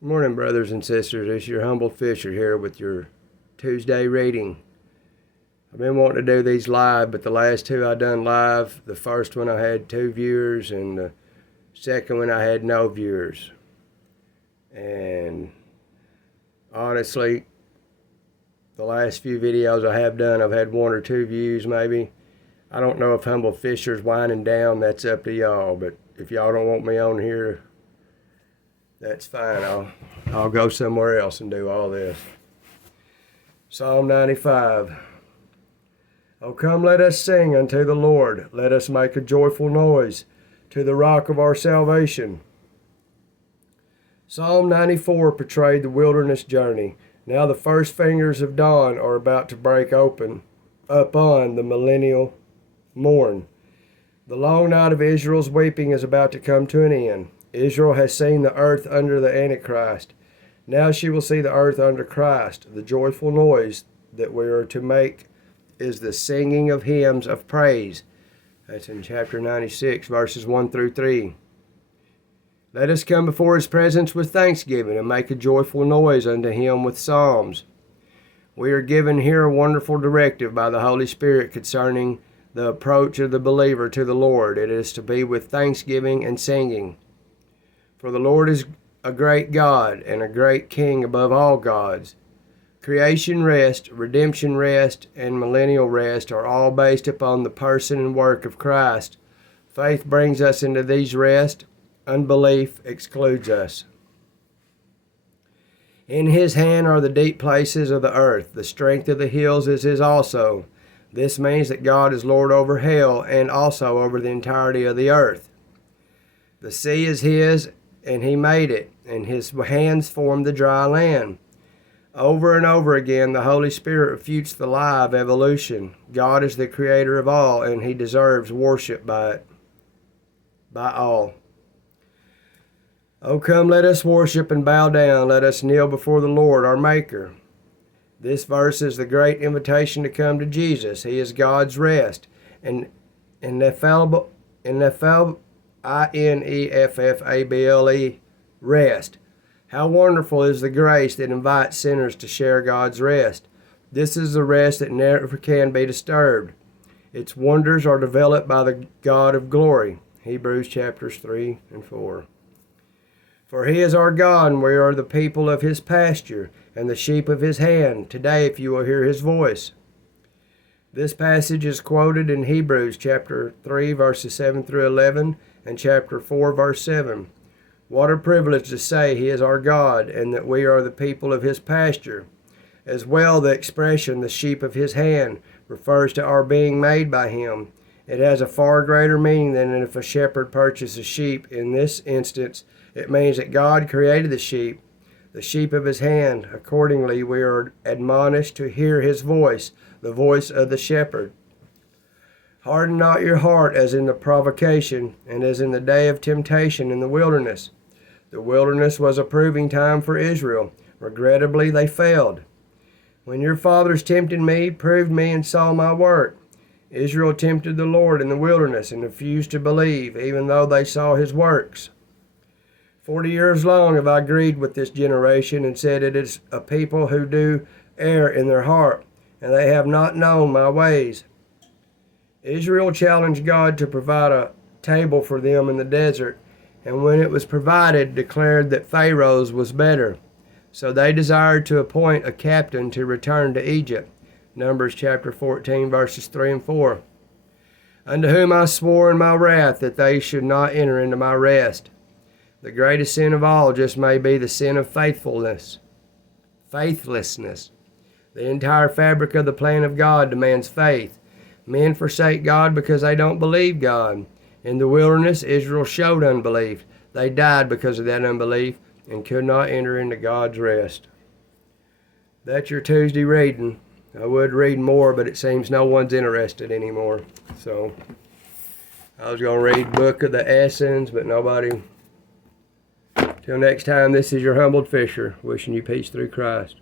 Good morning, brothers and sisters. It's your humble fisher here with your Tuesday reading. I've been wanting to do these live, but the last two I done live, the first one I had 2 viewers, and the second one I had no viewers. And honestly, the last few videos I have done, I've had 1 or 2 views maybe. I don't know if Humble Fisher's winding down. That's up to y'all, but if y'all don't want me on here, that's fine. I'll go somewhere else and do all this. Psalm 95. Oh, come, let us sing unto the Lord. Let us make a joyful noise to the rock of our salvation. Psalm 94 portrayed the wilderness journey. Now the first fingers of dawn are about to break open upon the millennial morn. The long night of Israel's weeping is about to come to an end. Israel has seen the earth under the Antichrist. Now she will see the earth under Christ. The joyful noise that we are to make is the singing of hymns of praise. That's in chapter 96, verses 1 through 3. Let us come before his presence with thanksgiving and make a joyful noise unto him with psalms. We are given here a wonderful directive by the Holy Spirit concerning the approach of the believer to the Lord. It is to be with thanksgiving and singing. For the Lord is a great God and a great King above all gods. Creation rest, redemption rest, and millennial rest are all based upon the person and work of Christ. Faith brings us into these rest. Unbelief excludes us. In his hand are the deep places of the earth. The strength of the hills is his also. This means that God is Lord over hell and also over the entirety of the earth. The sea is his, and he made it, and his hands formed the dry land. Over and over again, the Holy Spirit refutes the lie of evolution. God is the creator of all, and he deserves worship by all. Oh, come, let us worship and bow down. Let us kneel before the Lord, our Maker. This verse is the great invitation to come to Jesus. He is God's rest, and ineffable, INEFFABLE, rest. How wonderful is the grace that invites sinners to share God's rest. This is the rest that never can be disturbed. Its wonders are developed by the God of glory. Hebrews chapters 3 and 4. For he is our God, and we are the people of his pasture, and the sheep of his hand. Today, if you will hear his voice. This passage is quoted in Hebrews chapter 3, verses 7 through 11, and chapter 4, verse 7. What a privilege to say he is our God, and that we are the people of his pasture. As well, the expression, the sheep of his hand, refers to our being made by him. It has a far greater meaning than if a shepherd purchases sheep. In this instance, it means that God created the sheep of his hand. Accordingly, we are admonished to hear his voice, the voice of the shepherd. Harden not your heart as in the provocation, and as in the day of temptation in the wilderness. The wilderness was a proving time for Israel. Regrettably, they failed. When your fathers tempted me, proved me, and saw my work. Israel tempted the Lord in the wilderness and refused to believe, even though they saw his works. 40 years long have I agreed with this generation and said, it is a people who do err in their heart, and they have not known my ways. Israel challenged God to provide a table for them in the desert, and when it was provided, declared that Pharaoh's was better. So they desired to appoint a captain to return to Egypt. Numbers chapter 14, verses 3 and 4. Unto whom I swore in my wrath that they should not enter into my rest. The greatest sin of all just may be the sin of faithlessness. The entire fabric of the plan of God demands faith. Men forsake God because they don't believe God. In the wilderness, Israel showed unbelief. They died because of that unbelief and could not enter into God's rest. That's your Tuesday reading. I would read more, but it seems no one's interested anymore. So I was going to read Book of the Essenes, but nobody. Till next time, this is your humbled fisher, wishing you peace through Christ.